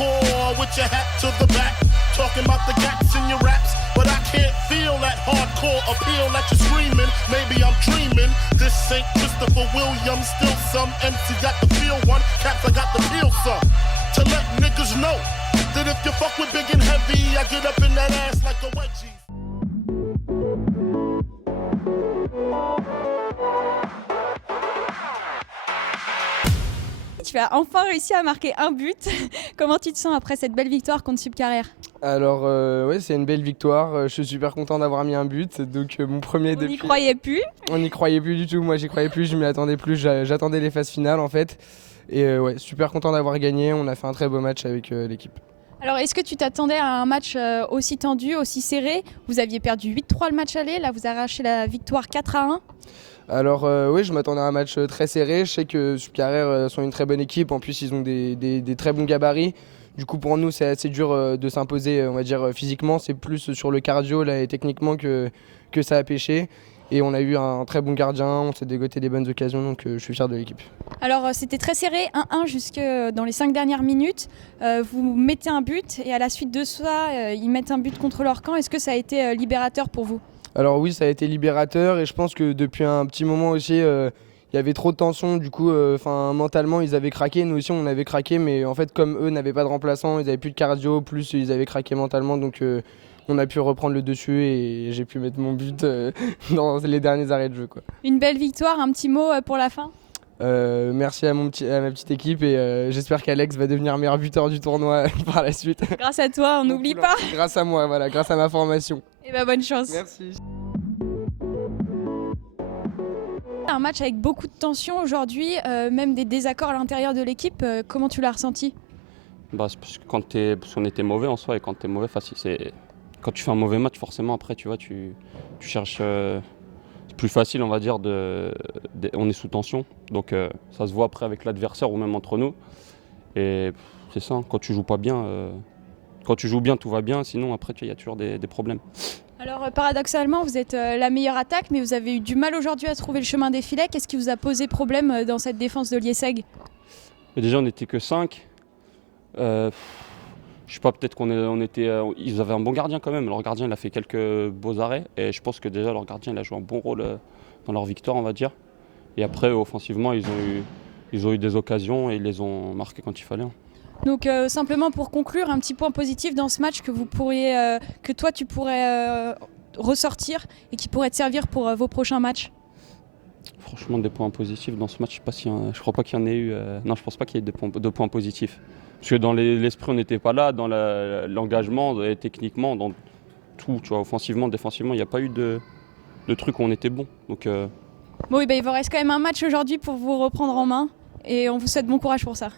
hardcore with your hat to the back, talking about the gaps in your raps, but I can't feel that hardcore appeal that you're screaming. Maybe I'm dreaming. This ain't Christopher Williams, still some MC got the feel one, Caps I got the feel some. To let niggas know that if you fuck with big and heavy, I get up in that ass like a wedgie. Tu as enfin réussi à marquer un but. Comment tu te sens après cette belle victoire contre Subcarrière? Alors ouais, c'est une belle victoire. Je suis super content d'avoir mis un but. Donc mon premier On depuis. n'y croyait plus. On n'y croyait plus du tout. Moi, j'y croyais plus. Je m'y attendais plus. J'attendais les phases finales en fait. Et ouais, super content d'avoir gagné. On a fait un très beau match avec l'équipe. Alors, est-ce que tu t'attendais à un match aussi tendu, aussi serré? Vous aviez perdu 8-3 le match aller. Là, vous arrachez la victoire 4-1. Alors oui, je m'attendais à un match très serré. Je sais que Subcarrière sont une très bonne équipe. En plus, ils ont des très bons gabarits. Du coup, pour nous, c'est assez dur de s'imposer, on va dire, physiquement. C'est plus sur le cardio là, et techniquement que ça a pêché. Et on a eu un très bon gardien, on s'est dégoté des bonnes occasions, donc je suis fier de l'équipe. Alors, c'était très serré, 1-1 jusque dans les 5 dernières minutes. Vous mettez un but et à la suite de ça, ils mettent un but contre leur camp. Est-ce que ça a été libérateur pour vous? Alors oui, ça a été libérateur et je pense que depuis un petit moment aussi, il y avait trop de tension. Du coup, mentalement, ils avaient craqué. Nous aussi, on avait craqué, mais en fait, comme eux n'avaient pas de remplaçant, ils n'avaient plus de cardio, plus ils avaient craqué mentalement. Donc on a pu reprendre le dessus et j'ai pu mettre mon but dans les derniers arrêts de jeu, quoi. Une belle victoire, un petit mot pour la fin? Merci à ma petite équipe et j'espère qu'Alex va devenir meilleur buteur du tournoi par la suite. Grâce à toi, on n'oublie pas. Grâce à moi, voilà, grâce à ma formation. Et ben bonne chance. Merci. Un match avec beaucoup de tension aujourd'hui, même des désaccords à l'intérieur de l'équipe. Comment tu l'as ressenti? C'est parce que parce qu'on était mauvais en soi et quand t'es mauvais, quand tu fais un mauvais match, forcément après tu cherches. C'est plus facile, on va dire, on est sous tension, donc ça se voit après avec l'adversaire ou même entre nous. Et c'est ça, quand tu joues pas bien, quand tu joues bien, tout va bien, sinon après il y a toujours des problèmes. Alors paradoxalement, vous êtes la meilleure attaque, mais vous avez eu du mal aujourd'hui à trouver le chemin des filets. Qu'est-ce qui vous a posé problème dans cette défense de Liesseg? Mais déjà, on n'était que 5. Je sais pas, peut-être ils avaient un bon gardien quand même. Leur gardien, il a fait quelques beaux arrêts. Et je pense que déjà, leur gardien, il a joué un bon rôle dans leur victoire, on va dire. Et après, offensivement, ils ont eu des occasions et ils les ont marquées quand il fallait. Donc simplement pour conclure, un petit point positif dans ce match que toi tu pourrais ressortir et qui pourrait te servir pour vos prochains matchs. Franchement, des points positifs dans ce match, je crois pas qu'il y en ait eu. Non, je pense pas qu'il y ait de points positifs. Parce que dans l'esprit, on n'était pas là, dans l'engagement, et techniquement, dans tout, tu vois, offensivement, défensivement, il n'y a pas eu de trucs où on était bon. Donc, Bon, il vous reste quand même un match aujourd'hui pour vous reprendre en main et on vous souhaite bon courage pour ça.